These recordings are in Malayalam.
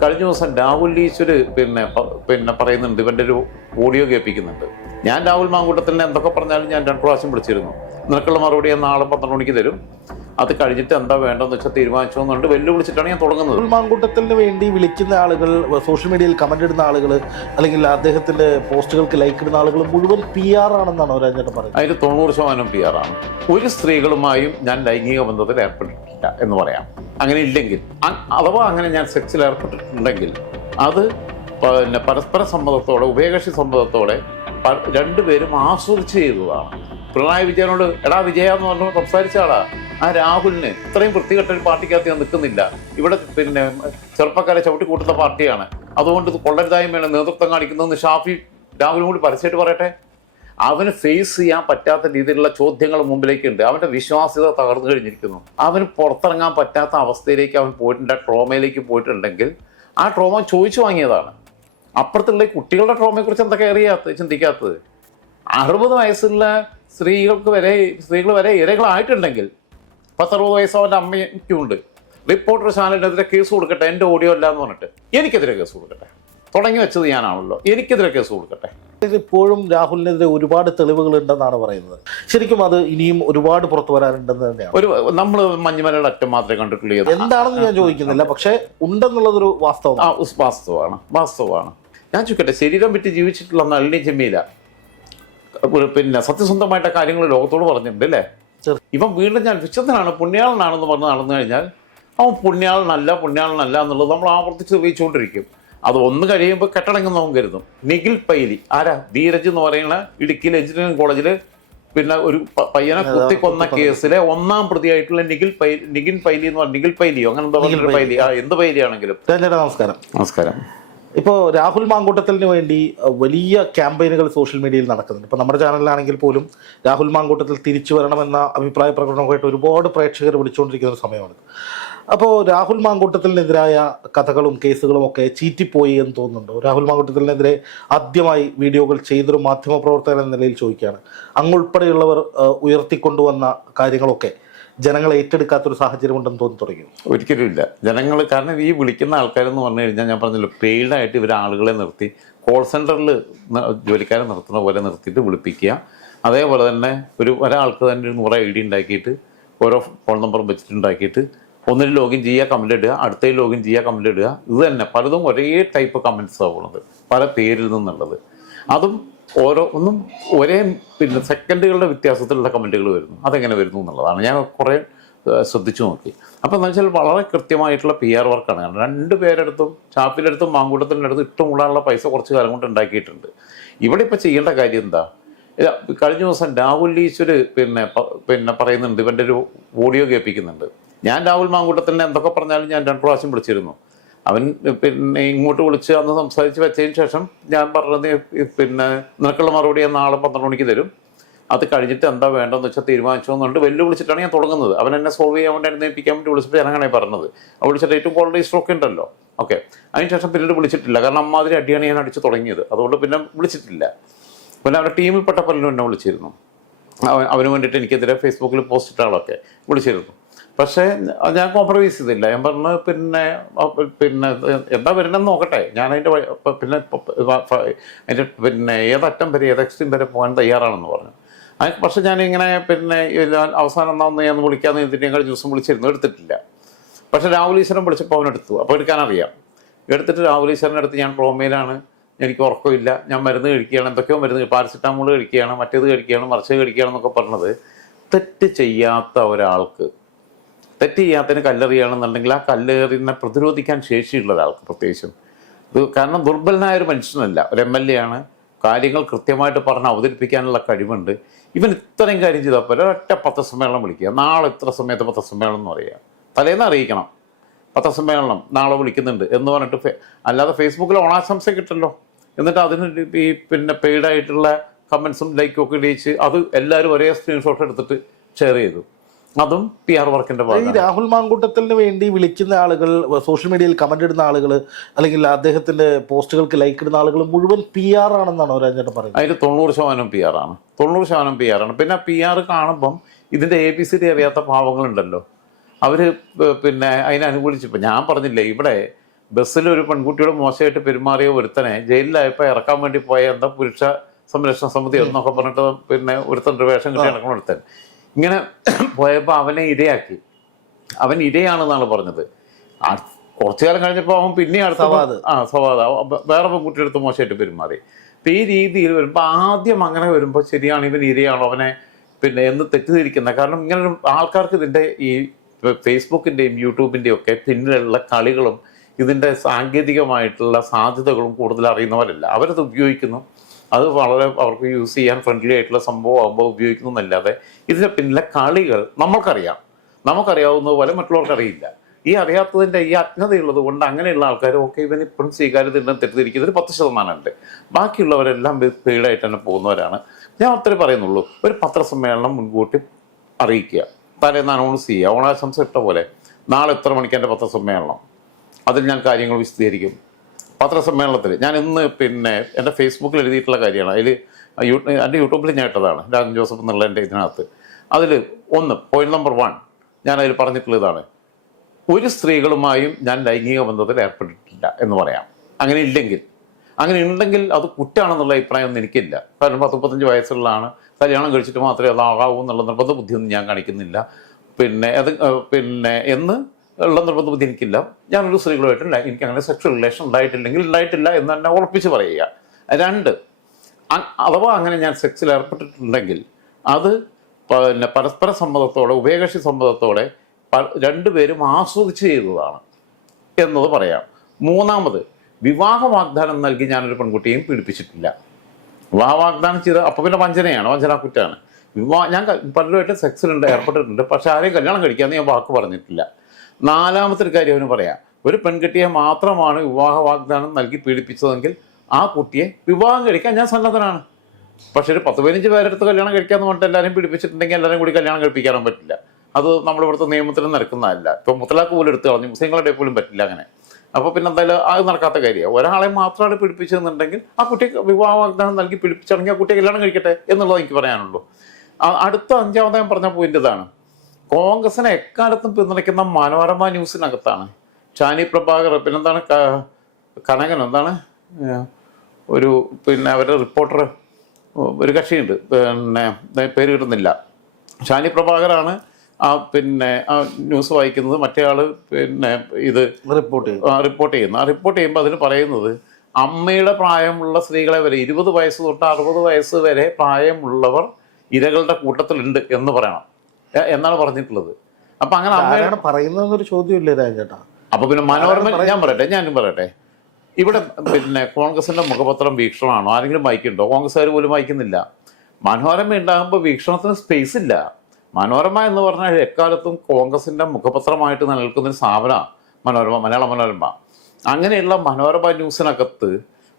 കഴിഞ്ഞ ദിവസം രാഹുൽ ഈശ്വര് പിന്നെ പിന്നെ പറയുന്നുണ്ട് ഇവന്റെ ഒരു ഓഡിയോ കേൾപ്പിക്കുന്നുണ്ട്. ഞാൻ രാഹുൽ മാങ്കൂട്ടത്തിനെ എന്തൊക്കെ പറഞ്ഞാലും ഞാൻ രണ്ടു പ്രാവശ്യം വിളിച്ചിരുന്നു. നിനക്കുള്ള മറുപടി ഞാൻ നാളെ പന്ത്രണ്ട് മണിക്ക് തരും. അത് കഴിഞ്ഞിട്ട് എന്താ വേണ്ടെന്ന് വെച്ചാൽ തീരുമാനിച്ചോന്നുണ്ട്. വെല്ലുവിളിച്ചിട്ടാണ് ഞാൻ തുടങ്ങുന്നത്. മാങ്കൂട്ടത്തിന് വേണ്ടി വിളിക്കുന്ന ആളുകൾ സോഷ്യൽ മീഡിയയിൽ കമന്റ് ഇടുന്ന ആളുകൾ അല്ലെങ്കിൽ അദ്ദേഹത്തിന്റെ പോസ്റ്റുകൾക്ക് ലൈക്ക് ഇടുന്ന ആളുകൾ മുഴുവൻ പി ആർ ആണെന്നാണ് രാജേട്ടൻ പറയുന്നത്. അതിൽ തൊണ്ണൂറ് ശതമാനം പി ആർ ആണ്. ഒരു സ്ത്രീകളുമായും ഞാൻ ലൈംഗിക ബന്ധത്തിൽ ഏർപ്പെട്ടിട്ടില്ല എന്ന് പറയാം. അങ്ങനെ ഇല്ലെങ്കിൽ അഥവാ അങ്ങനെ ഞാൻ സെക്സിൽ ഏർപ്പെട്ടിട്ടുണ്ടെങ്കിൽ അത് പിന്നെ പരസ്പര സമ്മതത്തോടെ ഉഭയകക്ഷി സമ്മതത്തോടെ രണ്ടുപേരും ആസ്വദിച്ച് ചെയ്തതാണ്. പിണറായി വിജയനോട് എടാ വിജയ എന്ന് പറഞ്ഞു സംസാരിച്ച ആളാ. ആ രാഹുലിന് ഇത്രയും വൃത്തികെട്ട ഒരു പാർട്ടിക്കകത്ത് ഞാൻ നിൽക്കുന്നില്ല. ഇവിടെ പിന്നെ ചെറുപ്പക്കാരെ ചവിട്ടി കൂട്ടുന്ന പാർട്ടിയാണ്. അതുകൊണ്ട് ഇത് കൊള്ളരുതായ്മയാണ് നേതൃത്വം കാണിക്കുന്നതെന്ന് ഷാഫി രാഹുലും കൂടി പരസ്യമായിട്ട് പറയട്ടെ? അവന് ഫേസ് ചെയ്യാൻ പറ്റാത്ത രീതിയിലുള്ള ചോദ്യങ്ങൾ മുമ്പിലേക്കുണ്ട്. അവന്റെ വിശ്വാസ്യത തകർന്നു കഴിഞ്ഞിരിക്കുന്നു. അവന് പുറത്തിറങ്ങാൻ പറ്റാത്ത അവസ്ഥയിലേക്ക് അവൻ പോയിട്ടുണ്ട്. ട്രോമയിലേക്ക് പോയിട്ടുണ്ടെങ്കിൽ ആ ട്രോമ ചോദിച്ചു വാങ്ങിയതാണ്. അപ്പുറത്തുള്ള കുട്ടികളുടെ ട്രോമയെക്കുറിച്ച് എന്തൊക്കെ അറിയാത്ത ചിന്തിക്കാത്തത്? അറുപത് വയസ്സുള്ള സ്ത്രീകൾക്ക് വരെ സ്ത്രീകൾ വരെ ഇരകളായിട്ടുണ്ടെങ്കിൽ പത്തറുപത് വയസ്സ് അവന്റെ അമ്മയ്ക്കുണ്ട് റിപ്പോർട്ടർ ചാനലിനെതിരെ കേസ് കൊടുക്കട്ടെ എന്റെ ഓഡിയോ അല്ല എന്ന് പറഞ്ഞിട്ട്. എനിക്കെതിരെ കേസ് കൊടുക്കട്ടെ. തുടങ്ങി വെച്ചത് ഞാനാണല്ലോ. എനിക്കെതിരെ കേസ് കൊടുക്കട്ടെ. ഇപ്പോഴും രാഹുലിനെതിരെ ഒരുപാട് തെളിവുകൾ ഉണ്ടെന്നാണ് പറയുന്നത്. ശരിക്കും അത് ഇനിയും ഒരുപാട് പുറത്തു വരാനുണ്ടെന്ന് തന്നെയാണ്. ഒരു നമ്മൾ മഞ്ഞുമലയുടെ അറ്റം മാത്രമേ കണ്ടിട്ടുള്ളൂ. എന്താണെന്ന് ഞാൻ ചോദിക്കുന്നില്ല. പക്ഷേ ഉണ്ടെന്നുള്ളതൊരു വാസ്തവം. ആ ഉസ് വാസ്തവമാണ് വാസ്തവമാണ്. ഞാൻ ചോദിക്കട്ടെ ശരീരം വിറ്റ് ജീവിച്ചിട്ടുള്ള നളിനി ജമീല പിന്നെ സത്യസന്ധമായിട്ട് കാര്യങ്ങൾ ലോകത്തോട് പറഞ്ഞിട്ടുണ്ട് അല്ലേ? ഇവൻ വീണ്ടും ഞാൻ വിശുദ്ധനാണ് പുണ്യാളനാണെന്ന് പറഞ്ഞ് നടന്നു കഴിഞ്ഞാൽ അവൻ പുണ്യാളനല്ല പുണ്യാളനല്ല എന്നുള്ളത് നമ്മൾ ആവർത്തിച്ച് തെളിയിച്ചുകൊണ്ടിരിക്കും അത് ഒന്ന് കഴിയുമ്പോൾ കെട്ടടങ്ങുന്നവൻ കരുതും. നിഖിൽ പൈലി. ആരാ? ധീരജ് എന്ന് പറയുന്ന ഇടുക്കിയിലെ എഞ്ചിനീയറിംഗ് കോളേജിൽ പിന്നെ ഒരു പയ്യനെ പയ്യനെ കുത്തിക്കൊന്ന കേസിലെ ഒന്നാം പ്രതിയായിട്ടുള്ള നിഖിൽ പൈ നിഖിൻ പൈലി എന്ന് പറഞ്ഞ നിഖിൽ പൈലിയോ? അങ്ങനെ എന്താ പൈലി. ആ എന്ത് പൈലിയാണെങ്കിലും. നമസ്കാരം. നമസ്കാരം. ഇപ്പോൾ രാഹുൽ മാങ്കൂട്ടത്തിന് വേണ്ടി വലിയ ക്യാമ്പയിനുകൾ സോഷ്യൽ മീഡിയയിൽ നടക്കുന്നുണ്ട്. ഇപ്പോൾ നമ്മുടെ ചാനലിലാണെങ്കിൽ പോലും രാഹുൽ മാങ്കൂട്ടത്തിൽ തിരിച്ചു വരണമെന്ന അഭിപ്രായ പ്രകടനമായിട്ട് ഒരുപാട് പ്രേക്ഷകർ വിളിച്ചുകൊണ്ടിരിക്കുന്ന ഒരു സമയമാണ്. അപ്പോൾ രാഹുൽ മാങ്കൂട്ടത്തിനെതിരായ കഥകളും കേസുകളും ഒക്കെ ചീറ്റിപ്പോയി എന്ന് തോന്നുന്നുണ്ടോ? രാഹുൽ മാങ്കൂട്ടത്തിനെതിരെ ആദ്യമായി വീഡിയോകൾ ചെയ്തൊരു മാധ്യമപ്രവർത്തകൻ എന്ന നിലയിൽ ചോദിക്കുകയാണ്. അങ്ങുൾപ്പെടെയുള്ളവർ ഉയർത്തിക്കൊണ്ടുവന്ന കാര്യങ്ങളൊക്കെ ജനങ്ങൾ ഏറ്റെടുക്കാത്തൊരു സാഹചര്യം ഉണ്ടെന്ന് തോന്നി തുടങ്ങി ഒരിക്കലും ഇല്ല. ജനങ്ങൾ കാരണം ഈ വിളിക്കുന്ന ആൾക്കാരെന്ന് പറഞ്ഞു കഴിഞ്ഞാൽ ഞാൻ പറഞ്ഞല്ലോ പെയ്ഡായിട്ട് ഇവർ ആളുകളെ നിർത്തി കോൾ സെന്ററിൽ ജോലിക്കാരെ നിർത്തുന്ന പോലെ നിർത്തിയിട്ട് വിളിപ്പിക്കുക. അതേപോലെ തന്നെ ഒരു ഒരാൾക്ക് തന്നെ ഒരു നൂറ് ഐ ഡി ഉണ്ടാക്കിയിട്ട് ഓരോ ഫോൺ നമ്പറും വെച്ചിട്ടുണ്ടാക്കിയിട്ട് ഒന്നിൽ ലോഗിൻ ചെയ്യുക കമന്റ് ഇടുക അടുത്തതിൽ ലോഗിൻ ചെയ്യുക കമന്റ് ഇടുക. ഇത് തന്നെ പലതും ഒരേ ടൈപ്പ് കമന്റ്സ് ആവുന്നത് പല പേരിൽ നിന്നുള്ളത്. അതും ഓരോ ഒന്നും ഒരേ പിന്നെ സെക്കൻഡുകളുടെ വ്യത്യാസത്തിലുള്ള കമന്റുകൾ വരുന്നു. അതെങ്ങനെ വരുന്നു എന്നുള്ളതാണ്. ഞാൻ കുറേ ശ്രദ്ധിച്ചു നോക്കി. അപ്പോൾ എന്ന് വെച്ചാൽ വളരെ കൃത്യമായിട്ടുള്ള പി ആർ വർക്കാണ്. രണ്ട് പേരെടുത്തും അടുത്തും മാങ്കൂട്ടത്തിന്റെ അടുത്തും ഇട്ടും കൂടാനുള്ള പൈസ കുറച്ച് കാലം കൊണ്ട് ഉണ്ടാക്കിയിട്ടുണ്ട്. ഇവിടെ ഇപ്പോൾ ചെയ്യേണ്ട കാര്യം എന്താ? കഴിഞ്ഞ ദിവസം രാഹുൽ ഈശ്വര് പിന്നെ പിന്നെ പറയുന്നുണ്ട് ഇവന്റെ ഒരു ഓഡിയോ കേൾപ്പിക്കുന്നുണ്ട്. ഞാൻ രാഹുൽ മാങ്കൂട്ടത്തിന്റെ എന്തൊക്കെ പറഞ്ഞാലും ഞാൻ രണ്ടു പ്രാവശ്യം വിളിച്ചിരുന്നു. അവൻ പിന്നെ ഇങ്ങോട്ട് വിളിച്ച് അന്ന് സംസാരിച്ച് വെച്ചതിന് ശേഷം ഞാൻ പറഞ്ഞത് പിന്നെ നിനക്കുള്ള മറുപടി ഞാൻ നാളെ പന്ത്രണ്ട് മണിക്ക് തരും. അത് കഴിഞ്ഞിട്ട് എന്താ വേണ്ടതെന്ന് വെച്ചാൽ തീരുമാനിച്ചോന്നുണ്ട്. വെല്ലുവിളിച്ചിട്ടാണ് ഞാൻ തുടങ്ങുന്നത്. അവൻ എന്നെ സോൾവ് ചെയ്യാൻ വേണ്ടി എഴുന്നേൽപ്പിക്കാൻ വേണ്ടി വിളിച്ചപ്പോൾ ഞാൻ അങ്ങനെ പറഞ്ഞത്. അവൻ വിളിച്ചിട്ട് ഏറ്റവും ക്വാളിറ്റി സ്ട്രോക്ക് ഉണ്ടല്ലോ. ഓക്കെ അതിനുശേഷം പിന്നീട് വിളിച്ചിട്ടില്ല. കാരണം അമ്മാതിരി അടിയാണ് ഞാൻ അടിച്ച് തുടങ്ങിയത്. അതുകൊണ്ട് പിന്നെ വിളിച്ചിട്ടില്ല. പിന്നെ അവരുടെ ടീമിൽപ്പെട്ട പലരും എന്നെ വിളിച്ചിരുന്നു. അവന് വേണ്ടിയിട്ട് എനിക്കെതിരെ ഫേസ്ബുക്കിൽ പോസ്റ്റ് ഇട്ട ആളൊക്കെ വിളിച്ചിരുന്നു. പക്ഷേ ഞാൻ കോംപ്രമൈസ് ചെയ്തില്ല. ഞാൻ പറഞ്ഞു പിന്നെ പിന്നെ എന്താ വരണമെന്ന് നോക്കട്ടെ. ഞാൻ അതിന്റെ പിന്നെ അതിന്റെ പിന്നെ ഏതറ്റം വരെ ഏത് എക്സ്ട്രീം വരെ പോകാൻ തയ്യാറാണെന്ന് പറഞ്ഞു. പക്ഷെ ഇങ്ങനെ പിന്നെ അവസാനം എന്നാന്ന് ഞാൻ വിളിക്കാമെന്ന് ഞങ്ങൾ ദിവസം വിളിച്ചിരുന്നു. എടുത്തിട്ടില്ല. പക്ഷെ രാഹുൽ ഈശ്വരൻ വിളിച്ചപ്പോൾ അവൻ എടുത്തു. അപ്പോൾ എടുക്കാൻ അറിയാം എടുത്തിട്ട് രാഹുൽ ഈശ്വരന്റെ അടുത്ത് ഞാൻ ട്രോമയിലാണ് എനിക്ക് ഉറക്കമില്ല ഞാൻ മരുന്ന് കഴിക്കുകയാണ്. എന്തൊക്കെയോ മരുന്ന് പാരസിറ്റാമോൾ കഴിക്കുകയാണ്. മറ്റേത് കഴിക്കുകയാണ്. മറിച്ചത് കഴിക്കുകയാണെന്നൊക്കെ പറഞ്ഞത്. തെറ്റ് ചെയ്യാത്ത ഒരാൾക്ക് തെറ്റ് ചെയ്യാത്തതിന് കല്ലെറിയുകയാണെന്നുണ്ടെങ്കിൽ ആ കല്ലെറിനെ പ്രതിരോധിക്കാൻ ശേഷിയുള്ള ഒരാൾക്ക് പ്രത്യേകിച്ചും. ഇത് കാരണം ദുർബലനായ ഒരു മനുഷ്യനല്ല. ഒരു എം എൽ എ ആണ്. കാര്യങ്ങൾ കൃത്യമായിട്ട് പറഞ്ഞ് അവതരിപ്പിക്കാനുള്ള കഴിവുണ്ട്. ഇവൻ ഇത്രയും കാര്യം ചെയ്താൽ പോലെ ഒരൊറ്റ പത്രസമ്മേളനം വിളിക്കുക. നാളെ ഇത്ര സമയത്ത് പത്രസമ്മേളനം എന്ന് പറയുക തലേന്ന് അറിയിക്കണം. പത്രസമ്മേളനം നാളെ വിളിക്കുന്നുണ്ട് എന്ന് പറഞ്ഞിട്ട് ഫേ അല്ലാതെ ഫേസ്ബുക്കിൽ ഓണാശംസ കിട്ടല്ലോ. എന്നിട്ട് അതിന് ഈ പിന്നെ പെയ്ഡായിട്ടുള്ള കമൻസും ലൈക്കും ഒക്കെ ഇടിയിച്ച് അത് എല്ലാവരും ഒരേ സ്ക്രീൻഷോട്ട് എടുത്തിട്ട് ഷെയർ ചെയ്തു. അതും പി ആർ വർക്കിന്റെ ഈ രാഹുൽ മാങ്കൂട്ടത്തിന് വേണ്ടി വിളിക്കുന്ന ആളുകൾ സോഷ്യൽ മീഡിയയിൽ കമന്റ് ഇടുന്ന ആളുകൾ അല്ലെങ്കിൽ അദ്ദേഹത്തിന്റെ പോസ്റ്റുകൾക്ക് ലൈക്ക് ഇടുന്ന ആളുകൾ മുഴുവൻ പി ആർ ആണെന്നാണ് രാജേട്ടൻ പറയുന്നത്. അതിൽ തൊണ്ണൂറ് ശതമാനം പി ആർ ആണ്. തൊണ്ണൂറ് ശതമാനം പി ആർ ആണ്. പിന്നെ പി ആർ കാണുമ്പം ഇതിന്റെ എ ബി സി ഡി അറിയാത്ത പാവങ്ങളുണ്ടല്ലോ അവർ പിന്നെ അതിനെ അനുകൂലിച്ചപ്പോൾ ഞാൻ പറഞ്ഞില്ലേ ഇവിടെ ബസ്സിൽ ഒരു പെൺകുട്ടിയോട് മോശമായിട്ട് പെരുമാറിയ ഒരുത്തനെ ജയിലിലായപ്പോൾ ഇറക്കാൻ വേണ്ടി പോയ എന്താ പുരുഷ സംരക്ഷണ സമിതി എന്നൊക്കെ പറഞ്ഞിട്ട് പിന്നെ ഒരുത്തന്റെ വേഷം കിട്ടി ഇറക്കണം ഒരുത്തൻ. ഇങ്ങനെ പോയപ്പോൾ അവനെ ഇരയാക്കി. അവൻ ഇരയാണെന്നാണ് പറഞ്ഞത്. കുറച്ചു കാലം കഴിഞ്ഞപ്പോൾ അവൻ പിന്നെ അടുത്ത സവാദ്. ആ സവാദ. വേറെ കുട്ടിയെടുത്ത് മോശമായിട്ട് പെരുമാറി. അപ്പം ഈ രീതിയിൽ വരുമ്പോൾ ആദ്യം അങ്ങനെ വരുമ്പോൾ ശരിയാണ് ഇവൻ ഇരയാണോ അവനെ പിന്നെ എന്ന് തെറ്റിദ്ധരിക്കുന്ന. കാരണം ഇങ്ങനെ ആൾക്കാർക്ക് ഇതിന്റെ ഈ ഫേസ്ബുക്കിന്റെയും യൂട്യൂബിന്റെയും ഒക്കെ പിന്നിലുള്ള കളികളും ഇതിന്റെ സാങ്കേതികമായിട്ടുള്ള സാധ്യതകളും കൂടുതൽ അറിയുന്നവരല്ല. അവരത് ഉപയോഗിക്കുന്നു. അത് വളരെ അവർക്ക് യൂസ് ചെയ്യാൻ ഫ്രണ്ട്ലി ആയിട്ടുള്ള സംഭവം ആകുമ്പോൾ ഉപയോഗിക്കുന്നു എന്നല്ലാതെ ഇതിന്റെ പിന്നിലെ കളികൾ നമുക്കറിയാം നമുക്കറിയാവുന്നത് പോലെ മറ്റുള്ളവർക്ക് അറിയില്ല. ഈ അറിയാത്തതിന്റെ ഈ അജ്ഞതയുള്ളത് കൊണ്ട് അങ്ങനെയുള്ള ആൾക്കാർ ഓക്കെ ഇവൻ ഇപ്പോഴും സ്വീകാര്യത ഉണ്ടെന്ന് തെറ്റിദ്ധരിക്കുന്നത് ഒരു പത്ത് ശതമാനമുണ്ട്. ബാക്കിയുള്ളവരെല്ലാം പേടായിട്ട് തന്നെ പോകുന്നവരാണ്. ഞാൻ അത്രേ പറയുന്നുള്ളൂ. ഒരു പത്രസമ്മേളനം മുൻകൂട്ടി അറിയിക്കുക. തലേന്ന് അനൗൺസ് ചെയ്യുക. ഓണാശംസ ഇട്ട പോലെ നാളെ എത്ര മണിക്ക് എന്റെ പത്രസമ്മേളനം? അതിൽ ഞാൻ കാര്യങ്ങൾ വിശദീകരിക്കും. പത്രസമ്മേളനത്തിൽ ഞാൻ ഇന്ന് പിന്നെ എന്റെ ഫേസ്ബുക്കിൽ എഴുതിയിട്ടുള്ള കാര്യമാണ്. അതിൽ എന്റെ യൂട്യൂബിൽ ഞാൻ ഇട്ടതാണ്. രാജൻ ജോസഫ് എന്നുള്ള എന്റെ ഇതിനകത്ത്. അതിൽ ഒന്ന് പോയിന്റ് നമ്പർ വൺ ഞാൻ അതിൽ പറഞ്ഞിട്ടുള്ള ഇതാണ്. ഒരു സ്ത്രീകളുമായും ഞാൻ ലൈംഗിക ബന്ധത്തിൽ ഏർപ്പെട്ടിട്ടില്ല എന്ന് പറയാം. അങ്ങനെ ഇല്ലെങ്കിൽ. അങ്ങനെ ഉണ്ടെങ്കിൽ അത് കുറ്റാണെന്നുള്ള അഭിപ്രായം ഒന്നും എനിക്കില്ല. കാരണം പത്ത് മുപ്പത്തഞ്ച് വയസ്സുള്ളതാണ്. കല്യാണം കഴിച്ചിട്ട് മാത്രമേ അതാകാവൂ എന്നുള്ള നിർബന്ധ ബുദ്ധിയൊന്നും ഞാൻ കാണിക്കുന്നില്ല. പിന്നെ അത് പിന്നെ എന്ന് ഉള്ള നിർബന്ധം എനിക്കില്ല. ഞാനൊരു സ്ത്രീകളുമായിട്ടില്ല എനിക്ക് അങ്ങനെ സെക്ഷൽ റിലേഷൻ ഉണ്ടായിട്ടില്ലെങ്കിൽ ഉണ്ടായിട്ടില്ല എന്ന് തന്നെ ഉറപ്പിച്ച് പറയുക. രണ്ട് അഥവാ അങ്ങനെ ഞാൻ സെക്സിൽ ഏർപ്പെട്ടിട്ടുണ്ടെങ്കിൽ അത് പിന്നെ പരസ്പര സമ്മതത്തോടെ ഉഭയകക്ഷി സമ്മതത്തോടെ രണ്ടുപേരും ആസ്വദിച്ച് ചെയ്തതാണ് എന്നത് പറയാം. മൂന്നാമത് വിവാഹ വാഗ്ദാനം നൽകി ഞാനൊരു പെൺകുട്ടിയെയും പീഡിപ്പിച്ചിട്ടില്ല. വിവാഹ വാഗ്ദാനം ചെയ്ത അപ്പോൾ പിന്നെ വഞ്ചനയാണ് വഞ്ചനാ കുറ്റാണ്. വിവാഹ ഞാൻ പലരുമായിട്ട് സെക്സിലുണ്ട് ഏർപ്പെട്ടിട്ടുണ്ട് പക്ഷെ ആരെയും കല്യാണം കഴിക്കാമെന്ന് ഞാൻ വാക്ക് പറഞ്ഞിട്ടില്ല. നാലാമത്തെ ഒരു കാര്യം അവന് പറയാം. ഒരു പെൺകുട്ടിയെ മാത്രമാണ് വിവാഹ വാഗ്ദാനം നൽകി പീഡിപ്പിച്ചതെങ്കിൽ ആ കുട്ടിയെ വിവാഹം കഴിക്കാൻ ഞാൻ സന്നദ്ധനാണ്. പക്ഷെ ഒരു പത്ത് പതിനഞ്ച് പേരെടുത്ത് കല്യാണം കഴിക്കാന്ന് പറഞ്ഞിട്ട് എല്ലാവരും പീഡിപ്പിച്ചിട്ടുണ്ടെങ്കിൽ എല്ലാവരും കൂടി കല്യാണം കഴിപ്പിക്കാനും പറ്റില്ല. അത് നമ്മുടെ ഇവിടുത്തെ നിയമത്തിൽ നടക്കുന്നതല്ല. ഇപ്പം മുത്തലാഖ് പോലും എടുത്തു കളഞ്ഞു. മുസ്ലിങ്ങളുടെ പോലും പറ്റില്ല അങ്ങനെ. അപ്പോൾ പിന്നെ എന്തായാലും അത് നടക്കാത്ത കാര്യമാണ് ഒരാളെ മാത്രമാണ് പിടിപ്പിച്ചതെന്നുണ്ടെങ്കിൽ ആ കുട്ടിയെ വിവാഹ വാഗ്ദാനം നൽകി പിടിപ്പിച്ചിറങ്ങി ആ കുട്ടിയെ കല്യാണം കഴിക്കട്ടെ എന്നുള്ളത് എനിക്ക് പറയാനുള്ളൂ. അടുത്ത അഞ്ചാമതായി പറഞ്ഞ പോയിന്റ് ഇതാണ്. കോൺഗ്രസിനെ എക്കാലത്തും പിന്തുണയ്ക്കുന്ന മനോരമ ന്യൂസിനകത്താണ്. ഷാനി പ്രഭാകർ പിന്നെന്താണ് കനകൻ എന്താണ് ഒരു പിന്നെ അവരുടെ റിപ്പോർട്ടർ ഒരു കക്ഷിയുണ്ട് പിന്നെ പേര് കിട്ടുന്നില്ല. ഷാനി പ്രഭാകരാണ് ആ പിന്നെ ആ ന്യൂസ് വായിക്കുന്നത്. മറ്റേ പിന്നെ ഇത് റിപ്പോർട്ട് റിപ്പോർട്ട് ചെയ്യുന്നു. ആ റിപ്പോർട്ട് ചെയ്യുമ്പോൾ അതിന് പറയുന്നത് അമ്മയുടെ പ്രായമുള്ള സ്ത്രീകളെ വരെ ഇരുപത് വയസ്സ് തൊട്ട് അറുപത് വയസ്സ് വരെ പ്രായമുള്ളവർ ഇരകളുടെ കൂട്ടത്തിലുണ്ട് എന്ന് പറയണം. എന്നാണ് പറഞ്ഞിട്ടുള്ളത്. അപ്പൊ അങ്ങനെ അമ്മയാണ് ആരാണ് പറയുന്നതെന്നൊരു ചോദ്യമില്ലേ രാജേട്ടാ? അപ്പൊ പിന്നെ മനോരമ ഞാൻ പറയട്ടെ ഞാനും പറയട്ടെ. ഇവിടെ പിന്നെ കോൺഗ്രസിന്റെ മുഖപത്രം വീക്ഷണമാണോ? ആരെങ്കിലും വായിക്കുന്നുണ്ടോ? കോൺഗ്രസ്സുകാർ പോലും വായിക്കുന്നില്ല. മനോരമ ഉണ്ടാകുമ്പോൾ വീക്ഷണത്തിന് സ്പേസ് ഇല്ല. മനോരമ എന്ന് പറഞ്ഞാൽ എക്കാലത്തും കോൺഗ്രസിന്റെ മുഖപത്രമായിട്ട് നിലനിൽക്കുന്ന ഒരു സ്ഥാപനമാണ് മനോരമ മലയാള മനോരമ. അങ്ങനെയുള്ള മനോരമ ന്യൂസിനകത്ത്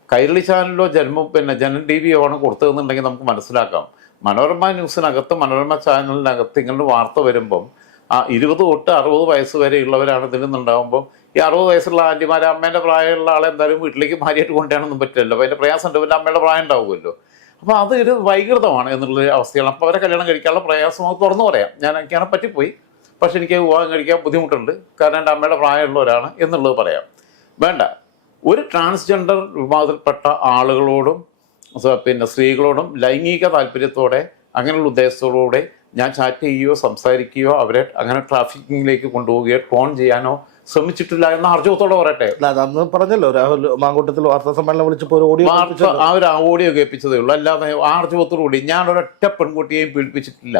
കൈരളി ചാനലിലോ ജന്മ പിന്നെ ജനൻ ടി വിയോ ആണ് കൊടുത്തതെന്നുണ്ടെങ്കിൽ നമുക്ക് മനസ്സിലാക്കാം. മനോരമ ന്യൂസിനകത്ത് മനോരമ ചാനലിനകത്ത് ഇങ്ങനെ വാർത്ത വരുമ്പം ആ ഇരുപത് തൊട്ട് അറുപത് വയസ്സ് വരെ ഉള്ളവരാണ് ഇതിൽ നിന്നുണ്ടാകുമ്പോൾ ഈ അറുപത് വയസ്സുള്ള ആന്റിമാരെ അമ്മേന്റെ പ്രായമുള്ള ആളെ എന്തായാലും വീട്ടിലേക്ക് ഭാര്യയായിട്ട് കൊണ്ടുവരാനൊന്നും പറ്റില്ലല്ലോ. അപ്പോൾ അതിന്റെ പ്രയാസം ഉണ്ട് പിന്നെ അമ്മയുടെ പ്രായം ഉണ്ടാവുമല്ലോ. അപ്പോൾ അത് ഒരു വൈകൃതമാണ് എന്നുള്ള അവസ്ഥയാണ്. അപ്പോൾ അവരെ കല്യാണം കഴിക്കാനുള്ള പ്രയാസം അത് തുറന്നു പറയാം. ഞാൻ എനിക്കാണ് പറ്റിപ്പോയി പക്ഷെ എനിക്ക് വിവാഹം കഴിക്കാൻ ബുദ്ധിമുട്ടുണ്ട്. കാരണം എന്റെ അമ്മയുടെ പ്രായമുള്ളവരാണ് എന്നുള്ളത് പറയാം. വേണ്ട. ഒരു ട്രാൻസ്ജെൻഡർ വിഭാഗത്തിൽപ്പെട്ട ആളുകളോടും പിന്നെ സ്ത്രീകളോടും ലൈംഗിക താല്പര്യത്തോടെ അങ്ങനെയുള്ള ഉദ്ദേശത്തോടുകൂടെ ഞാൻ ചാറ്റ് ചെയ്യുകയോ സംസാരിക്കുകയോ അവരെ അങ്ങനെ ട്രാഫിക്കിങ്ങിലേക്ക് കൊണ്ടുപോവുകയോ ഫോൺ ചെയ്യാനോ ശ്രമിച്ചിട്ടില്ല എന്ന ആർജവത്തോടെ പറയട്ടെ. അന്ന് പറഞ്ഞല്ലോ. രാഹുൽ മാങ്കൂട്ടത്തിൽ വാർത്താ സമ്മേളനം വിളിച്ചപ്പോൾ ഒരു ഓഡിയോ ആ ഒരു ഓഡിയോ കേൾപ്പിച്ചതേ ഉള്ളൂ. അല്ലാതെ ആർജവത്തോടുകൂടി ഞാൻ ഒരൊറ്റ പെൺകുട്ടിയെയും പീഡിപ്പിച്ചിട്ടില്ല.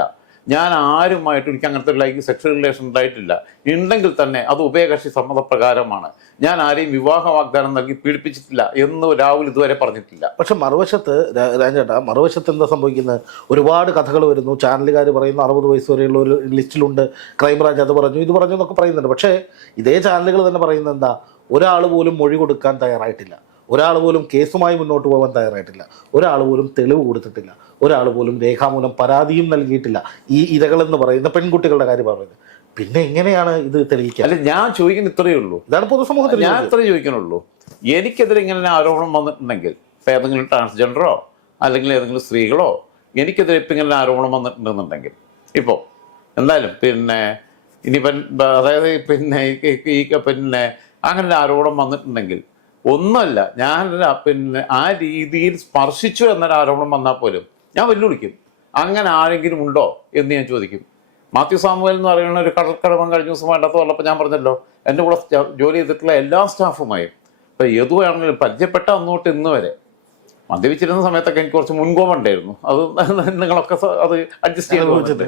ഞാൻ ആരുമായിട്ട് എനിക്ക് അങ്ങനത്തെ ഒരു ലൈംഗിക സെക്ഷൽ റിലേഷൻ ഉണ്ടായിട്ടില്ല. ഉണ്ടെങ്കിൽ തന്നെ അത് ഉഭയകക്ഷി സമ്മതപ്രകാരമാണ്. ഞാൻ ആരെയും വിവാഹ വാഗ്ദാനം നൽകി പീഡിപ്പിച്ചിട്ടില്ല എന്ന് രാഹുൽ ഇതുവരെ പറഞ്ഞിട്ടില്ല. പക്ഷെ മറുവശത്ത് രാജേട്ടാ മറുവശത്ത് എന്താ സംഭവിക്കുന്നത് ഒരുപാട് കഥകൾ വരുന്നു. ചാനലുകാർ പറയുന്നു അറുപത് വയസ്സ് വരെയുള്ള ഒരു ലിസ്റ്റിലുണ്ട്. ക്രൈംബ്രാഞ്ച് അത് പറഞ്ഞു ഇത് പറഞ്ഞു എന്നൊക്കെ പറയുന്നുണ്ട്. പക്ഷേ ഇതേ ചാനലുകൾ തന്നെ പറയുന്നത് എന്താ? ഒരാൾ പോലും മൊഴി കൊടുക്കാൻ തയ്യാറായിട്ടില്ല. ഒരാൾ പോലും കേസുമായി മുന്നോട്ട് പോകാൻ തയ്യാറായിട്ടില്ല. ഒരാൾ പോലും തെളിവ് കൊടുത്തിട്ടില്ല. ഒരാൾ പോലും രേഖാമൂലം പരാതിയും നൽകിയിട്ടില്ല. ഈ ഇരകളെന്ന് പറയുന്ന പെൺകുട്ടികളുടെ കാര്യം പറയുന്നത് പിന്നെ എങ്ങനെയാണ് ഇത് തെളിയിക്കുക? അല്ല ഞാൻ ചോദിക്കുന്ന ഇത്രയേ ഉള്ളൂ. ഇതാണ് പൊതുസമൂഹത്തിൽ ഞാൻ ഇത്രയും ചോദിക്കണുള്ളൂ. എനിക്കെതിരെ ഇങ്ങനെ ആരോപണം വന്നിട്ടുണ്ടെങ്കിൽ ഇപ്പം ഏതെങ്കിലും ട്രാൻസ്ജെൻഡറോ അല്ലെങ്കിൽ ഏതെങ്കിലും സ്ത്രീകളോ എനിക്കെതിരെ ഇപ്പം ഇങ്ങനെ ആരോപണം വന്നിട്ടുണ്ടെന്നുണ്ടെങ്കിൽ ഇപ്പോൾ എന്തായാലും പിന്നെ ഇനിയിപ്പം അതായത് പിന്നെ ഈ പിന്നെ അങ്ങനെ ഒരു ആരോപണം വന്നിട്ടുണ്ടെങ്കിൽ ഒന്നുമല്ല ഞാൻ പിന്നെ ആ രീതിയിൽ സ്പർശിച്ചു എന്നൊരു ആരോപണം വന്നാൽ പോലും ഞാൻ വെല്ലുവിളിക്കും. അങ്ങനെ ആരെങ്കിലും ഉണ്ടോ എന്ന് ഞാൻ ചോദിക്കും. മാത്യു സാമുവൽ എന്ന് പറയുന്ന ഒരു കടൽക്കടവം കഴിഞ്ഞ ദിവസം വേണ്ടാത്ത വന്നപ്പോൾ ഞാൻ പറഞ്ഞല്ലോ എന്റെ കൂടെ ജോലി ചെയ്തിട്ടുള്ള എല്ലാ സ്റ്റാഫുമായും ഇപ്പം ഏതുവാണെങ്കിലും പരിചയപ്പെട്ട അന്നോട്ട് ഇന്ന് വരെ. മദ്യപിച്ചിരുന്ന സമയത്തൊക്കെ എനിക്ക് കുറച്ച് മുൻകോപം ഉണ്ടായിരുന്നു. അത് നിങ്ങളൊക്കെ അത് അഡ്ജസ്റ്റ് ചെയ്ത് ചോദിച്ചത്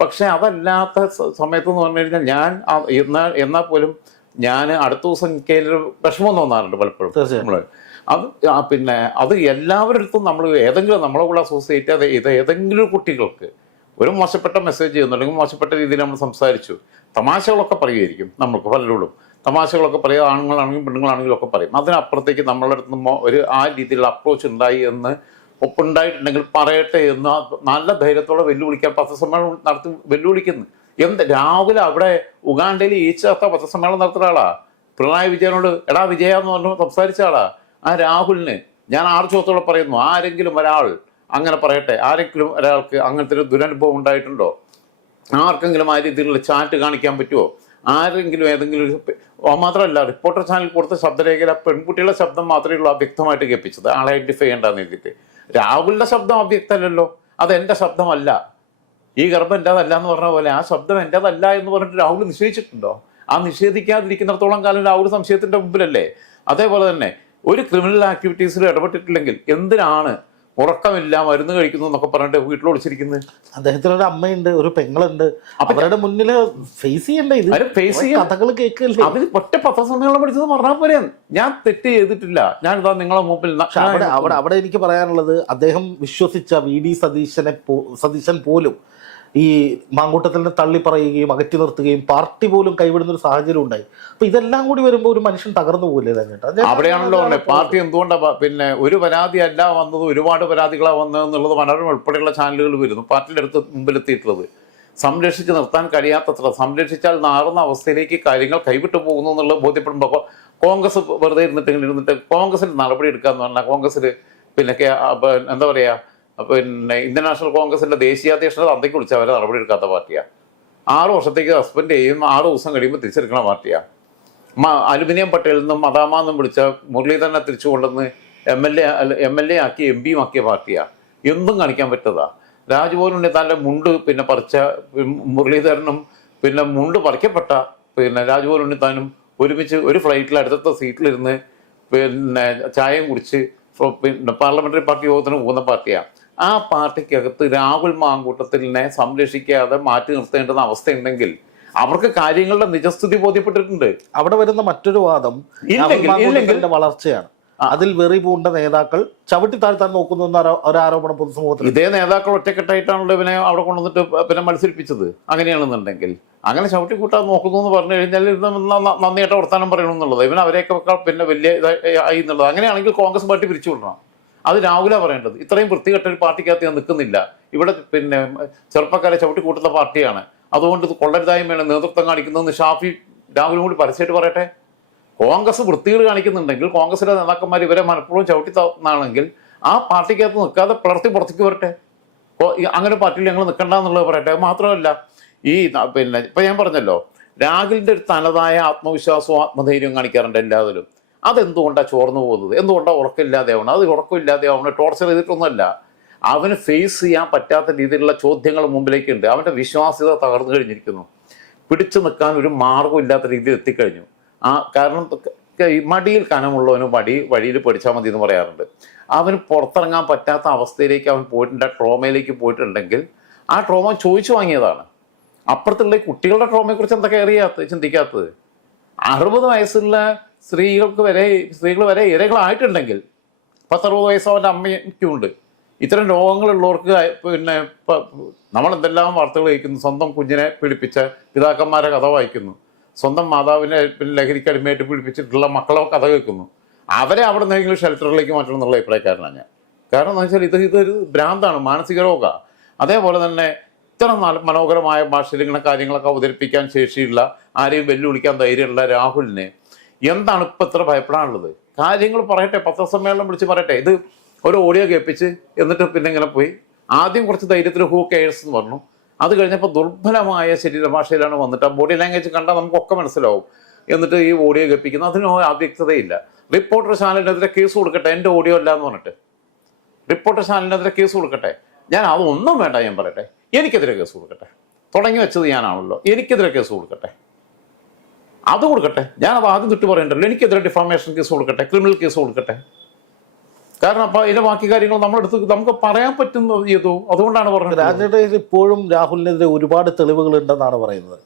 പക്ഷെ അതല്ലാത്ത സമയത്ത് എന്ന് പറഞ്ഞു കഴിഞ്ഞാൽ ഞാൻ എന്നാൽ എന്നാൽ പോലും ഞാൻ അടുത്ത ദിവസം കയ്യിലൊരു വിഷമം തോന്നാറുണ്ട് പലപ്പോഴും. തീർച്ചയായും. അത് പിന്നെ അത് എല്ലാവരുടെ അടുത്തും നമ്മൾ ഏതെങ്കിലും നമ്മളെ കൂടെ അസോസിയേറ്റ് അത് ഇത് ഏതെങ്കിലും കുട്ടികൾക്ക് ഒരു മോശപ്പെട്ട മെസ്സേജ് ചെയ്യുന്നു അല്ലെങ്കിൽ മോശപ്പെട്ട രീതിയിൽ നമ്മൾ സംസാരിച്ചു തമാശകളൊക്കെ പറയുമായിരിക്കും നമുക്ക് പലരോടും. തമാശകളൊക്കെ പറയുക ആണുങ്ങളാണെങ്കിലും പെണ്ണുങ്ങളാണെങ്കിലും ഒക്കെ പറയും. അതിനപ്പുറത്തേക്ക് നമ്മളുടെ അടുത്ത് ഒരു ആ രീതിയിലുള്ള അപ്രോച്ച് ഉണ്ടായി എന്ന് ഒപ്പുണ്ടായിട്ടുണ്ടെങ്കിൽ പറയട്ടെ എന്ന് നല്ല ധൈര്യത്തോടെ വെല്ലുവിളിക്കാൻ പത്രസമ്മേളനം നടത്തി വെല്ലുവിളിക്കുന്നു. എന്ത് രാവിലെ അവിടെ ഉഗാണ്ടയിൽ ഈച്ചത്ത പത്രസമ്മേളനം നടത്തുന്ന ആളാ? പിണറായി വിജയനോട് എടാ വിജയ എന്ന് പറഞ്ഞു സംസാരിച്ച ആളാ? ആ രാഹുലിന് ഞാൻ ആർച്ചോത്തോടെ പറയുന്നു. ആരെങ്കിലും ഒരാൾ അങ്ങനെ പറയട്ടെ. ആരെങ്കിലും ഒരാൾക്ക് അങ്ങനത്തെ ഒരു ദുരനുഭവം ഉണ്ടായിട്ടുണ്ടോ? ആർക്കെങ്കിലും ആ രീതിയിലുള്ള ചാറ്റ് കാണിക്കാൻ പറ്റുമോ ആരെങ്കിലും ഏതെങ്കിലും ഒരു മാത്രമല്ല റിപ്പോർട്ടർ ചാനൽ കൊടുത്ത ശബ്ദരേഖയിൽ പെൺകുട്ടികളുടെ ശബ്ദം മാത്രമേ ഉള്ളൂ അവ്യക്തമായിട്ട് കേൾപ്പിച്ചത്. ആളെ ഐഡന്റിഫൈ ചെയ്യേണ്ടെന്ന് എഴുതിയിട്ട് രാഹുലിന്റെ ശബ്ദം അവ്യക്തമല്ലല്ലോ അത് എന്റെ ശബ്ദമല്ല. ഈ ഗർഭം എന്റെതല്ല എന്ന് പറഞ്ഞ പോലെ ആ ശബ്ദം എന്റെതല്ല എന്ന് പറഞ്ഞിട്ട് രാഹുൽ നിഷേധിച്ചിട്ടുണ്ടോ? ആ നിഷേധിക്കാതിരിക്കുന്നിടത്തോളം കാലം രാഹുൽ സംശയത്തിന്റെ മുമ്പിലല്ലേ? അതേപോലെ തന്നെ ഒരു ക്രിമിനൽ ആക്ടിവിറ്റീസിൽ ഇടപെട്ടിട്ടില്ലെങ്കിൽ എന്തിനാണ് ഉറക്കമില്ല മരുന്ന് കഴിക്കുന്നു എന്നൊക്കെ പറഞ്ഞിട്ട് വീട്ടിൽ ഒളിച്ചിരിക്കുന്നത് അദ്ദേഹത്തിന് ഒരു അമ്മയുണ്ട് ഒരു പെങ്ങളുണ്ട്. അവരുടെ മുന്നിൽ ഫേസ് ചെയ്യണ്ടേ ഇത്? ഫേസ് ചെയ്യാൻ- കഥകൾ കേൾക്കല്ലേ? അവർ ഒറ്റ പത്രസമ്മേളനം പഠിച്ചത് പറഞ്ഞാൽ പോരെ. ഞാൻ തെറ്റ് ചെയ്തിട്ടില്ല. ഞാൻ ഇതാ നിങ്ങളെ മുമ്പിൽ അവിടെ അവിടെ അവിടെ എനിക്ക് പറയാനുള്ളത് അദ്ദേഹം വിശ്വസിച്ച വി. ഡി. സതീശനെ സതീശൻ പോലും ഈ മാങ്കൂട്ടത്തിനെ തള്ളി പറയുകയും അകറ്റി നിർത്തുകയും പാർട്ടി പോലും കൈവിടുന്ന ഒരു സാഹചര്യം ഉണ്ടായി. അപ്പൊ ഇതെല്ലാം കൂടി വരുമ്പോൾ ഒരു മനുഷ്യൻ തകർന്നു പോകില്ലേ അവിടെയാണല്ലോ പാർട്ടി എന്തുകൊണ്ടാണ് പിന്നെ ഒരു പരാതി അല്ല വന്നത് ഒരുപാട് പരാതികളാണ് വന്നത് എന്നുള്ളത് മനോരമ ഉൾപ്പെടെയുള്ള ചാനലുകൾ വരുന്നു പാർട്ടിയുടെ അടുത്ത് മുമ്പിലെത്തിയിട്ടുള്ളത്. സംരക്ഷിച്ച് നിർത്താൻ കഴിയാത്തത്ര സംരക്ഷിച്ചാൽ നാറുന്ന അവസ്ഥയിലേക്ക് കാര്യങ്ങൾ കൈവിട്ടു പോകുന്നു എന്നുള്ളത് ബോധ്യപ്പെടുമ്പോൾ കോൺഗ്രസ് വെറുതെ ഇരുന്നിട്ട് ഇങ്ങനെ ഇരുന്നിട്ട് കോൺഗ്രസിന്റെ നടപടി എടുക്കാന്ന് പറഞ്ഞാൽ കോൺഗ്രസിൽ പിന്നെ എന്താ പറയാ പിന്നെ ഇന്ത്യൻ നാഷണൽ കോൺഗ്രസിന്റെ ദേശീയ അധ്യക്ഷനെ അന്തയ്ക്ക് വിളിച്ച് അവരെ നടപടി എടുക്കാത്ത പാർട്ടിയാണ് ആറ് വർഷത്തേക്ക് സസ്പെൻഡ് ചെയ്യും ആറ് ദിവസം കഴിയുമ്പോൾ തിരിച്ചെടുക്കുന്ന പാർട്ടിയാണ് അലുമിനിയം പട്ടേലിൽ നിന്നും മദാമ എന്നും വിളിച്ച മുരളീധരനെ തിരിച്ചു കൊണ്ടുവന്ന് M L A M L A ആക്കി എം പിയും ആക്കിയ പാർട്ടിയാണ് എന്തും കാണിക്കാൻ പറ്റതാ. രാജ്ഭവൻ ഉണ്ണിത്താന്റെ മുണ്ട് പിന്നെ പറിച്ച മുരളീധരനും പിന്നെ മുണ്ട് പറിക്കപ്പെട്ട പിന്നെ രാജ്ഭവൻ ഉണ്ണിത്താനും ഒരുമിച്ച് ഒരു ഫ്ലൈറ്റിൽ അടുത്തത്തെ സീറ്റിലിരുന്ന് പിന്നെ ചായയും കുടിച്ച് പിന്നെ പാർലമെന്ററി പാർട്ടി യോഗത്തിന് പോകുന്ന പാർട്ടിയാണ് ആ പാർട്ടിക്കകത്ത് രാഹുൽ മാങ്കൂട്ടത്തിനെ സംരക്ഷിക്കാതെ മാറ്റി നിർത്തേണ്ടുന്ന അവസ്ഥയുണ്ടെങ്കിൽ അവർക്ക് കാര്യങ്ങളുടെ നിജസ്ഥിതി ബോധ്യപ്പെട്ടിട്ടുണ്ട്. അവിടെ വരുന്ന മറ്റൊരു വാദം വളർച്ചയാണ്. അതിൽ വെറി പൂണ്ട നേതാക്കൾ ചവിട്ടി താഴ്ത്താൻ നോക്കുന്നു എന്ന ഒരു- ഒരു ആരോപണം പൊതുസമൂഹത്തിൽ. ഇതേ നേതാക്കൾ ഒറ്റക്കെട്ടായിട്ടാണല്ലോ ഇവനെ അവിടെ കൊണ്ടുവന്നിട്ട് പിന്നെ മത്സരിപ്പിച്ചത്. അങ്ങനെയാണെന്നുണ്ടെങ്കിൽ. അങ്ങനെ ചവിട്ടി കൂട്ടാൻ നോക്കുന്നു എന്ന് പറഞ്ഞു കഴിഞ്ഞാൽ ഇത് നന്നായിട്ട് വർത്തമാനം നന്ദിയായിട്ട് വർത്താനം പറയണം ഇവൻ അവരെയൊക്കെ പിന്നെ വലിയ ഇതായി എന്നുള്ളത്. അങ്ങനെയാണെങ്കിൽ കോൺഗ്രസ് പാർട്ടി പിരിച്ചു വിടണം അത് രാഹുല പറയേണ്ടത്. ഇത്രയും വൃത്തികെട്ട ഒരു പാർട്ടിക്കകത്ത് ഞാൻ നിൽക്കുന്നില്ല. ഇവിടെ പിന്നെ ചെറുപ്പക്കാരെ ചവിട്ടി കൂട്ടുന്ന പാർട്ടിയാണ്. അതുകൊണ്ട് ഇത് കൊള്ളരുതായ്മയാണ് നേതൃത്വം കാണിക്കുന്നതെന്ന് ഷാഫി രാഹുലും കൂടി പരസ്യമായിട്ട് പറയട്ടെ? കോൺഗ്രസ് വൃത്തികൾ കാണിക്കുന്നുണ്ടെങ്കിൽ കോൺഗ്രസിലെ നേതാക്കന്മാർ ഇവരെ മനഃപൂർവം ചവിട്ടി താണെങ്കിൽ ആ പാർട്ടിക്കകത്ത് നിൽക്കാതെ പിളർത്തി പുറത്തേക്ക് വരട്ടെ? അങ്ങനെ പാർട്ടിയിൽ ഞങ്ങൾ നിൽക്കണ്ട എന്നുള്ളത് പറയട്ടെ മാത്രമല്ല ഈ പിന്നെ ഇപ്പൊ ഞാൻ പറഞ്ഞല്ലോ രാഹുലിന്റെ ഒരു തനതായ ആത്മവിശ്വാസവും ആത്മധൈര്യവും കാണിക്കാറുണ്ട് എല്ലാവരും. അതെന്തുകൊണ്ടാണ് ചോർന്നു പോകുന്നത്? എന്തുകൊണ്ടാണ് ഉറക്കമില്ലാതെ ആവണം അത് ഉറക്കമില്ലാതെ ആവണം ടോർച്ചർ ചെയ്തിട്ടൊന്നുമല്ല. അവന് ഫേസ് ചെയ്യാൻ പറ്റാത്ത രീതിയിലുള്ള ചോദ്യങ്ങൾ മുമ്പിലേക്കുണ്ട്. അവന്റെ വിശ്വാസ്യത തകർന്നു കഴിഞ്ഞിരിക്കുന്നു. പിടിച്ചു നിൽക്കാൻ ഒരു മാർഗമില്ലാത്ത രീതിയിൽ എത്തിക്കഴിഞ്ഞു. ആ കാരണം മടിയിൽ കനമുള്ളവന് മടി വഴിയിൽ പഠിച്ചാൽ മതി എന്ന് പറയാറുണ്ട്. അവന് പുറത്തിറങ്ങാൻ പറ്റാത്ത അവസ്ഥയിലേക്ക് അവൻ പോയിട്ടുണ്ട്. ആ ട്രോമയിലേക്ക് പോയിട്ടുണ്ടെങ്കിൽ ആ ട്രോമ ചോദിച്ചു വാങ്ങിയതാണ്. അപ്പുറത്തുള്ള കുട്ടികളുടെ ട്രോമയെക്കുറിച്ച് എന്തൊക്കെ അറിയാത്ത ചിന്തിക്കാത്തത്? അറുപത് വയസ്സുള്ള സ്ത്രീകൾക്ക് വരെ സ്ത്രീകൾ വരെ ഇരകളായിട്ടുണ്ടെങ്കിൽ പത്തറുപത് വയസ്സവന്റെ അവന്റെ അമ്മയ്ക്കുണ്ട്. ഇത്തരം രോഗങ്ങളുള്ളവർക്ക് പിന്നെ നമ്മൾ എന്തെല്ലാം വാർത്തകൾ കേൾക്കുന്നു? സ്വന്തം കുഞ്ഞിനെ പീഡിപ്പിച്ച പിതാക്കന്മാരെ കഥ വായിക്കുന്നു. സ്വന്തം മാതാവിനെ ലഹരിക്കടിമയായിട്ട് പീഡിപ്പിച്ചിട്ടുള്ള മക്കളെ കഥ കേൾക്കുന്നു. അവരെ അവിടെ നിന്നെങ്കിലും ഷെൽട്ടറിലേക്ക് മാറ്റണം എന്നുള്ള അഭിപ്രായക്കാരനാണ് ഞാൻ. കാരണം എന്ന് വെച്ചാൽ ഇത് ഇതൊരു ഭ്രാന്താണ് മാനസിക രോഗമാണ് അതേപോലെ തന്നെ ഇത്ര മനോഹരമായ ഭാഷയിൽ ഇങ്ങനെ കാര്യങ്ങളൊക്കെ അവതരിപ്പിക്കാൻ ശേഷിയുള്ള ആരെയും വെല്ലുവിളിക്കാൻ ധൈര്യമുള്ള രാഹുലിനെ എന്താണ് ഇപ്പം ഇത്ര ഭയപ്പെടാനുള്ളത്? കാര്യങ്ങൾ പറയട്ടെ പത്രസമ്മേളനം വിളിച്ച് പറയട്ടെ. ഇത് ഒരു ഓഡിയോ കേൾപ്പിച്ച് എന്നിട്ട് പിന്നെ ഇങ്ങനെ പോയി. ആദ്യം കുറച്ച് ധൈര്യത്തിൽ ഹൂ കെയർസ് എന്ന് പറഞ്ഞു. അത് കഴിഞ്ഞപ്പോൾ ദുർബലമായ ശരീരഭാഷയിലാണ് വന്നിട്ട് ആ ബോഡി ലാംഗ്വേജ് കണ്ടാൽ നമുക്കൊക്കെ മനസ്സിലാവും. എന്നിട്ട് ഈ ഓഡിയോ കേൾപ്പിക്കുന്നു. അതിന് അവ്യക്തതയില്ല. റിപ്പോർട്ടർ ചാനലിനെതിരെ കേസ് കൊടുക്കട്ടെ എന്റെ ഓഡിയോ അല്ല എന്ന് പറഞ്ഞിട്ട്. റിപ്പോർട്ടർ ചാനലിനെതിരെ കേസ് കൊടുക്കട്ടെ. ഞാൻ അതൊന്നും വേണ്ട ഞാൻ പറയട്ടെ. എനിക്കെതിരെ കേസ് കൊടുക്കട്ടെ. തുടങ്ങി വെച്ചത് ഞാനാണല്ലോ. എനിക്കെതിരെ കേസ് കൊടുക്കട്ടെ. അത് കൊടുക്കട്ടെ. ഞാൻ അത് ആദ്യം തൊട്ട് പറയണ്ടല്ലോ. എനിക്കെതിരെ ഡിഫാമേഷൻ കേസ് കൊടുക്കട്ടെ. ക്രിമിനൽ കേസ് കൊടുക്കട്ടെ. കാരണം അപ്പൊ അതിന്റെ ബാക്കി കാര്യങ്ങൾ നമ്മളെടുത്ത് നമുക്ക് പറയാൻ പറ്റുന്ന ചെയ്തു അതുകൊണ്ടാണ് പറഞ്ഞത്. രാജേട്ടൻ ഇപ്പോഴും രാഹുലിനെതിരെ ഒരുപാട് തെളിവുകൾ ഉണ്ടെന്നാണ് പറയുന്നത്.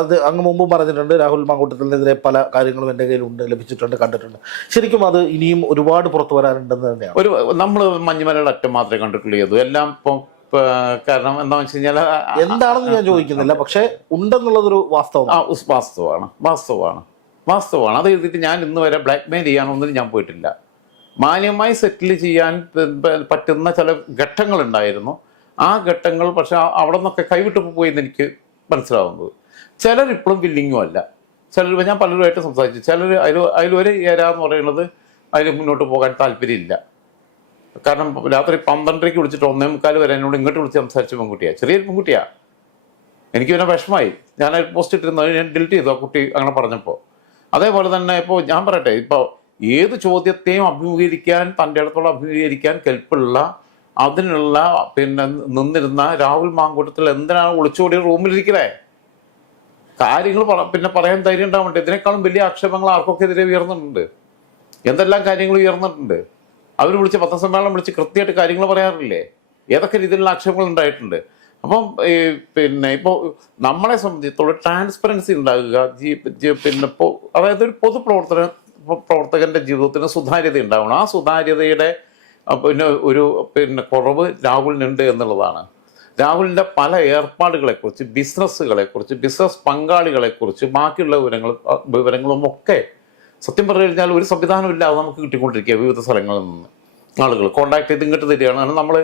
അത് അങ്ങ് മുമ്പും പറഞ്ഞിട്ടുണ്ട് രാഹുൽ മാങ്കൂട്ടത്തിനെതിരെ പല കാര്യങ്ങളും എന്റെ കയ്യിലുണ്ട് ലഭിച്ചിട്ടുണ്ട് കണ്ടിട്ടുണ്ട്. ശരിക്കും അത് ഇനിയും ഒരുപാട് പുറത്തു വരാനുണ്ടെന്ന് തന്നെയാണ്. ഒരു നമ്മൾ മഞ്ഞുമലയുടെ അറ്റം മാത്രമേ കണ്ടിട്ടുള്ളൂ എല്ലാം ഇപ്പൊ കാരണം എന്താണെന്ന് വെച്ച് കഴിഞ്ഞാൽ എന്താണെന്ന് ഞാൻ ചോദിക്കുന്നില്ല. പക്ഷേ ഉണ്ടെന്നുള്ളതൊരു വാസ്തവം ആ വാസ്തവമാണ്. വാസ്തവമാണ്. വാസ്തവമാണ്. അത് എഴുതിയിട്ട് ഞാൻ ഇന്ന് വരെ ബ്ലാക്ക് മെയിൽ ചെയ്യാനൊന്നും ഞാൻ പോയിട്ടില്ല. മാന്യമായി സെറ്റിൽ ചെയ്യാൻ പറ്റുന്ന ചില ഘട്ടങ്ങൾ ഉണ്ടായിരുന്നു ആ ഘട്ടങ്ങൾ പക്ഷെ അവിടെ നിന്നൊക്കെ കൈവിട്ട് പോയി എനിക്ക് മനസ്സിലാവുന്നത്. ചിലർ ഇപ്പോഴും വില്ലിങ്ങും അല്ല. ചിലർ ഞാൻ പലരുമായിട്ട് സംസാരിച്ചു. ചിലർ അതിൽ അതിലൊരു ഏരാന്ന് പറയുന്നത് അതിൽ മുന്നോട്ട് പോകാൻ താല്പര്യമില്ല. കാരണം രാത്രി പന്ത്രണ്ടരയ്ക്ക് വിളിച്ചിട്ട് ഒന്നേ മുക്കാൽ വരെ എന്നോട് ഇങ്ങോട്ട് വിളിച്ച് സംസാരിച്ച പെൺകുട്ടിയാണ് ചെറിയൊരു പെൺകുട്ടിയാണ് എനിക്ക് പിന്നെ വിഷമായി. ഞാൻ പോസ്റ്റ് ഇട്ടിരുന്നത് ഞാൻ ഡിലീറ്റ് ചെയ്തു ആ കുട്ടി അങ്ങനെ പറഞ്ഞപ്പോൾ അതേപോലെ തന്നെ ഇപ്പോൾ ഞാൻ പറയട്ടെ ഇപ്പോൾ ഏത് ചോദ്യത്തെയും അഭിമുഖീകരിക്കാൻ തന്റെ അടുത്തോളം അഭിമുഖീകരിക്കാൻ കെൽപ്പുള്ള അതിനുള്ള പിന്നെ നിന്നിരുന്ന രാഹുൽ മാങ്കൂട്ടത്തിൽ എന്തിനാണ് ഒളിച്ചോടി റൂമിലിരിക്കണേ? കാര്യങ്ങൾ പിന്നെ പറയാൻ ധൈര്യം ഉണ്ടാവട്ടെ ഇതിനേക്കാളും വലിയ ആക്ഷേപങ്ങൾ ആർക്കൊക്കെ എതിരെ ഉയർന്നിട്ടുണ്ട്? എന്തെല്ലാം കാര്യങ്ങൾ ഉയർന്നിട്ടുണ്ട്? അവർ വിളിച്ച് പത്രസമ്മേളനം വിളിച്ച് കൃത്യമായിട്ട് കാര്യങ്ങൾ പറയാറില്ലേ? ഏതൊക്കെ രീതിയിലുള്ള ആക്ഷേപങ്ങൾ ഉണ്ടായിട്ടുണ്ട്? അപ്പം പിന്നെ ഇപ്പോൾ നമ്മളെ സംബന്ധിച്ചിടത്തോളം ട്രാൻസ്പെറൻസി ഉണ്ടാകുക പിന്നെ അതായത് ഒരു പൊതുപ്രവർത്തന പ്രവർത്തകന്റെ ജീവിതത്തിന് സുതാര്യത ഉണ്ടാവണം. ആ സുതാര്യതയുടെ പിന്നെ ഒരു പിന്നെ കുറവ് രാഹുലിനുണ്ട് എന്നുള്ളതാണ്. രാഹുലിന്റെ പല ഏർപ്പാടുകളെക്കുറിച്ച് ബിസിനസ്സുകളെക്കുറിച്ച് ബിസിനസ് പങ്കാളികളെ പങ്കാളികളെക്കുറിച്ച് ബാക്കിയുള്ള വിവരങ്ങൾ വിവരങ്ങളും ഒക്കെ സത്യം പറഞ്ഞു കഴിഞ്ഞാൽ ഒരു സംവിധാനമില്ലാതെ നമുക്ക് കിട്ടിക്കൊണ്ടിരിക്കുക വിവിധ സ്ഥലങ്ങളിൽ നിന്ന്. ആളുകൾ കോണ്ടാക്ട് ചെയ്ത് ഇങ്ങോട്ട് തരികയാണ്. കാരണം നമ്മൾ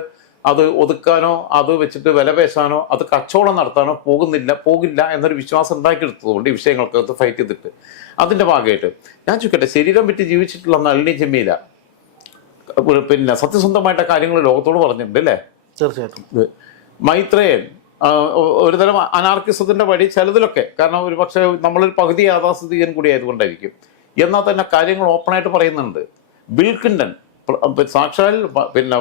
അത് ഒതുക്കാനോ അത് വെച്ചിട്ട് വില പേശാനോ അത് കച്ചവടം നടത്താനോ പോകുന്നില്ല പോകില്ല എന്നൊരു വിശ്വാസം ഉണ്ടാക്കിയെടുത്തതുകൊണ്ട് ഈ വിഷയങ്ങൾക്കകത്ത് ഫൈറ്റ് ചെയ്തിട്ട്. അതിന്റെ ഭാഗമായിട്ട് ഞാൻ ചോദിക്കട്ടെ ശരീരം വിറ്റ് ജീവിച്ചിട്ടുള്ള നളിനി ജമീല പിന്നെ സത്യസന്ധമായിട്ട് കാര്യങ്ങൾ ലോകത്തോട് പറഞ്ഞിട്ടുണ്ട് അല്ലേ? തീർച്ചയായിട്ടും. മൈത്രേയൻ ഒരുതരം അനാർക്കിസത്തിന്റെ വഴി ചിലതിലൊക്കെ കാരണം ഒരു പക്ഷേ നമ്മളൊരു പകുതി യാഥാസ്ഥിതികൻ കൂടി ആയതുകൊണ്ടായിരിക്കും. എന്നാൽ തന്നെ കാര്യങ്ങൾ ഓപ്പണായിട്ട് പറയുന്നുണ്ട്. ബിൽ ക്ലിന്റൺ സാക്ഷാൽ പിന്നെ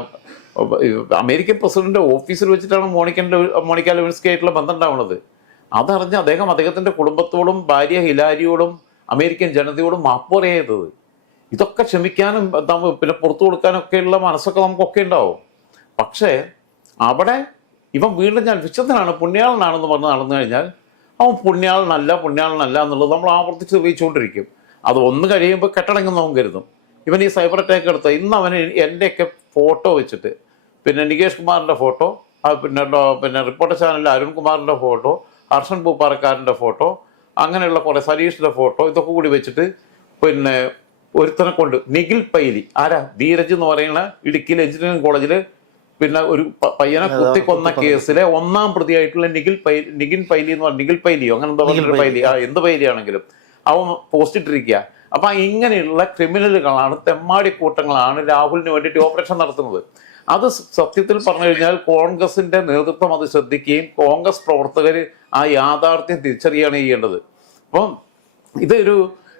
അമേരിക്കൻ പ്രസിഡന്റ് ഓഫീസിൽ വെച്ചിട്ടാണ് മോണിക്കന്റെ മോണിക്ക ലെവിൻസ്കി ആയിട്ടുള്ള ബന്ധം ഉണ്ടാവുന്നത്. അതറിഞ്ഞ് അദ്ദേഹം അദ്ദേഹത്തിന്റെ കുടുംബത്തോടും ഭാര്യ ഹിലാരിയോടും അമേരിക്കൻ ജനതയോടും മാപ്പ് പറയരുത് ഇതൊക്കെ ക്ഷമിക്കാനും പിന്നെ പുറത്തു കൊടുക്കാനും ഒക്കെയുള്ള മനസ്സൊക്കെ നമുക്കൊക്കെ ഉണ്ടാവും. പക്ഷേ അവിടെ ഇവൻ വീണ്ടും ഞാൻ വിശുദ്ധനാണ് പുണ്യാളനാണെന്ന് പറഞ്ഞ് നടന്നു കഴിഞ്ഞാൽ അവൻ പുണ്യാളനല്ല പുണ്യാളനല്ല എന്നുള്ളത് നമ്മൾ ആവർത്തിച്ച് ഉപയോഗിച്ചുകൊണ്ടിരിക്കും അത് ഒന്ന് കഴിയുമ്പോൾ കെട്ടടങ്ങുന്നവൻ കരുതും. ഇവൻ ഈ സൈബർ അറ്റാക്ക് എടുത്ത ഇന്ന് അവന് എന്റെയൊക്കെ ഫോട്ടോ വെച്ചിട്ട് പിന്നെ നികേഷ് കുമാറിന്റെ ഫോട്ടോ പിന്നെ പിന്നെ റിപ്പോർട്ടർ ചാനലിൽ അരുൺകുമാറിന്റെ ഫോട്ടോ ഹർഷൻ പൂപ്പാറക്കാരന്റെ ഫോട്ടോ അങ്ങനെയുള്ള കുറേ സരീഷിന്റെ ഫോട്ടോ ഇതൊക്കെ കൂടി വെച്ചിട്ട് പിന്നെ ഒരുത്തനെ കൊണ്ട് നിഖിൽ പൈലി ആരാ? ധീരജ് എന്ന് പറയുന്ന ഇടുക്കിയിലെ എഞ്ചിനീയറിംഗ് കോളേജിൽ പിന്നെ ഒരു പയ്യനെ കുത്തിക്കൊന്ന കേസിലെ ഒന്നാം പ്രതിയായിട്ടുള്ള നിഖിൽ പൈ നിഖിൻ പൈലി എന്ന് പറഞ്ഞ നിഖിൽ പൈലിയോ? അങ്ങനെ എന്താ പറയുക പൈലി. ആ എന്ത് പൈലിയാണെങ്കിലും. അവൻ പോസ്റ്റിട്ടിരിക്കുക അപ്പം ഇങ്ങനെയുള്ള ക്രിമിനലുകളാണ് തെമ്മാടി കൂട്ടങ്ങളാണ് രാഹുലിന് വേണ്ടിയിട്ട് ഓപ്പറേഷൻ നടത്തുന്നത്. അത് സത്യത്തിൽ പറഞ്ഞു കഴിഞ്ഞാൽ കോൺഗ്രസിന്റെ നേതൃത്വം അത് ശ്രദ്ധിക്കുകയും കോൺഗ്രസ് പ്രവർത്തകർ ആ യാഥാർത്ഥ്യം തിരിച്ചറിയുകയാണ് ചെയ്യേണ്ടത്. അപ്പം ഇതൊരു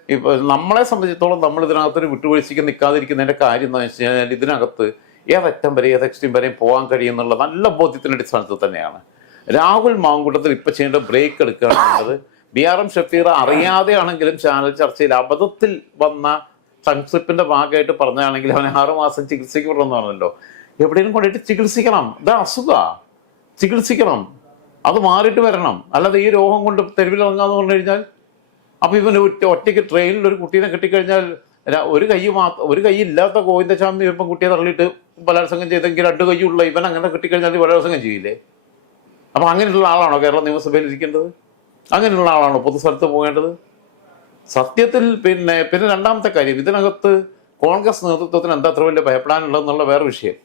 ഇപ്പൊ നമ്മളെ സംബന്ധിച്ചിടത്തോളം നമ്മൾ ഇതിനകത്തൊരു വിട്ടുവീഴ്ചയ്ക്ക് നിൽക്കാതിരിക്കുന്നതിന്റെ കാര്യം എന്താണെന്ന് വെച്ച് കഴിഞ്ഞാൽ ഇതിനകത്ത് ഏതറ്റം വരെ ഏത് വരെയും പോകാൻ കഴിയുന്നുള്ള നല്ല ബോധ്യത്തിന്റെ അടിസ്ഥാനത്തിൽ തന്നെയാണ്. രാഹുൽ മാങ്കൂട്ടത്തിൽ ഇപ്പൊ ചെയ്യേണ്ട ബ്രേക്ക് എടുക്കുകയാണെന്നുള്ളത് ബി ആർ എം ഷഫീർ അറിയാതെയാണെങ്കിലും ചാനൽ ചർച്ചയിൽ അബദ്ധത്തിൽ വന്ന സംക്ഷിപ്പിന്റെ ഭാഗമായിട്ട് പറഞ്ഞാണെങ്കിൽ അവനെ ആറുമാസം മാസം ചികിത്സയ്ക്ക് വിടണമെന്നാണല്ലോ. എവിടെയും കൊണ്ടിട്ട് ചികിത്സിക്കണം. ഇത് അസുഖ. ചികിത്സിക്കണം. അത് മാറിയിട്ട് വരണം. അല്ലാതെ ഈ രോഗം കൊണ്ട് തെരുവിലിറങ്ങാന്ന് പറഞ്ഞു കഴിഞ്ഞാൽ അപ്പൊ ഇവന് ഒറ്റ ഒറ്റയ്ക്ക് ട്രെയിനിൽ ഒരു കുട്ടീനെ കിട്ടിക്കഴിഞ്ഞാൽ ഒരു കൈ മാത്രം ഒരു കൈ ഇല്ലാത്ത ഗോവിന്ദസ്വാമി ഇപ്പം കുട്ടിയെ തള്ളിയിട്ട് ബലാത്സംഗം ചെയ്തെങ്കിൽ രണ്ട് കൈയുള്ള ഇവൻ അങ്ങനെ കിട്ടിക്കഴിഞ്ഞാൽ ബലാത്സംഗം ചെയ്യില്ലേ? അപ്പൊ അങ്ങനെയുള്ള ആളാണോ കേരള നിയമസഭയിൽ ഇരിക്കേണ്ടത്? അങ്ങനെയുള്ള ആളാണോ പൊതുസ്ഥലത്ത് പോകേണ്ടത്? സത്യത്തിൽ പിന്നെ പിന്നെ രണ്ടാമത്തെ കാര്യം ഇതിനകത്ത് കോൺഗ്രസ് നേതൃത്വത്തിന് എന്താ അത്ര വലിയ ഭയപ്പെടാനുള്ളതെന്നുള്ള വേറെ വിഷയം.